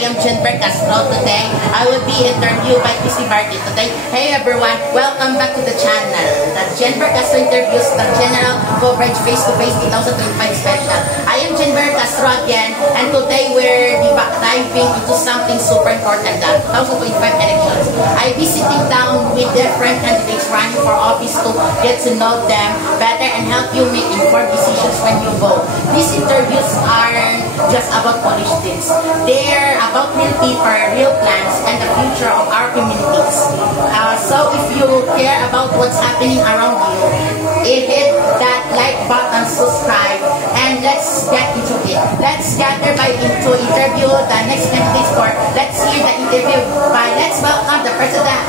I am Jennifer Castro. Today, I will be interviewed by Christy Barty. Today, hey everyone, welcome back to the channel. The Jennifer Castro interviews the General Coverage Face-to-Face 2025 special. I am Jennifer Castro again, and today we're diving into something super important, the 2025 elections. I'll be sitting down with different candidates running for office to get to know them better and help you make informed decisions when you vote. These interviews aren't just about polished deeds. They're about real people, real plans, and the future of our communities. So if you care about what's happening around you, hit that like button, subscribe, and let's get into it. Let's gather by into interview the next candidates for. Let's hear the interview by. Let's welcome the president.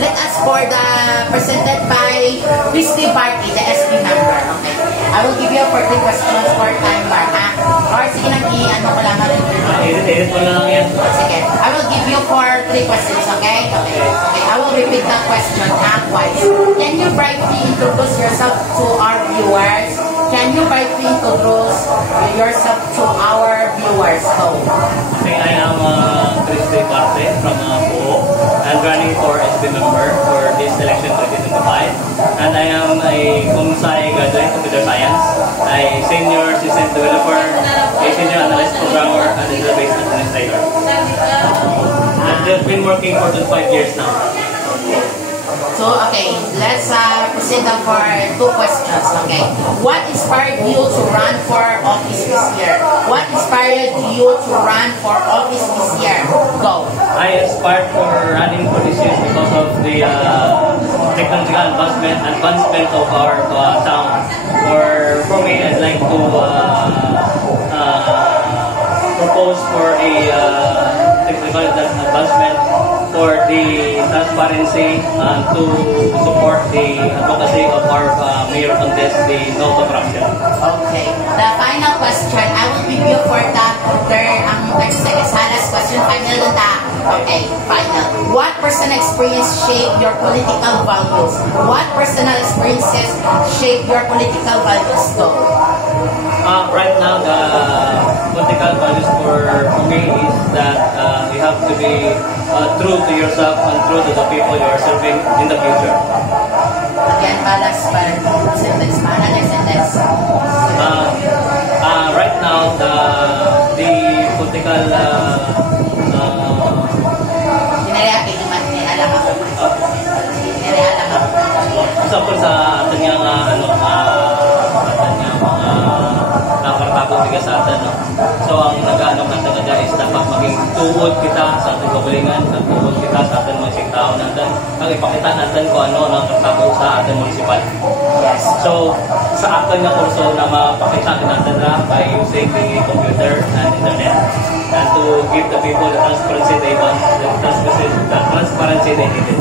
Let us for the presented by Christy Barty, the SB member. Okay. I will give you 40 questions for time bar. Or sige lang ano ko lang edit mo na lang yan. Sige. I will give you 3 questions, okay? Okay. I will repeat the question twice. Can you briefly introduce yourself to our viewers? Can you briefly introduce yourself to our viewers? Go. Okay, I am Christy Barty from Buo. I'm running for SB member for this election 2025. And I am a Comsci graduate of Computer Science. I senior system developer, a senior analyst programmer, and a database administrator. I've just been working for 25 years now. So, okay, let's proceed for 2 questions, okay? What inspired you to run for office this year? What inspired you to run for office this year? Go. I inspired for running for this year because of the technological advancement of our town. For me, I'd like to propose for a technical advancement for the transparency and to support the advocacy of our mayor contest, the no to corruption. Okay. The final question, I will give you for the last question, final na. Okay, final. What personal experience shape your political values? What personal experiences shape your political values? Go. Right now, the political values for me is that you have to be true to yourself and true to the people you are serving in the future. Again, last sentence. Right now, the political example sa ating mga sa atin, no? So ang nag-ano natin na is dapat maging tuod kita sa ating kagalingan, tuod kita sa ating mga tao natin, ang ipakita natin kung ano ang kartabo sa ating municipal. Yes. So sa atin na kurso na mapakita natin na by using the computer and internet and to give the people the transparency they want, the transparency they needed.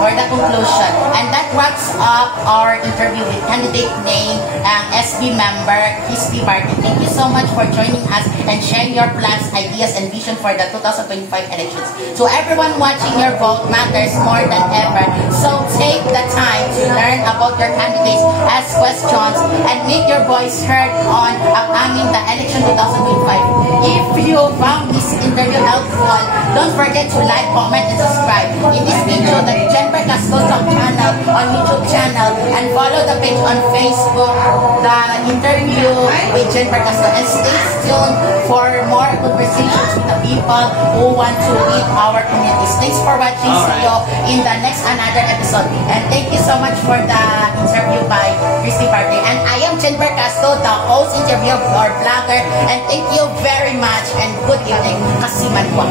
For the conclusion, and that wraps up our interview with candidate name and SB member Christy Barty. Thank you so much for joining us and sharing your plans, ideas, and vision for the 2025 elections. So everyone watching, your vote matters more than ever. So take the time to learn about your candidates, ask questions, and make your voice heard on upcoming the election 2025. If you found this interview helpful, don't forget to like, comment, and subscribe. In this video, the Jennifer Castro channel on YouTube channel, and follow the page on Facebook, the interview with Jennifer Castro, and stay tuned for more conversations with the people who want to lead our communities. Thanks for watching. See you in the next another episode. And thank you so much for the interview by Christy Barty. And I am Jennifer Castro, the host, interviewer, or blogger. And thank you very much. And good evening. Kasiman po.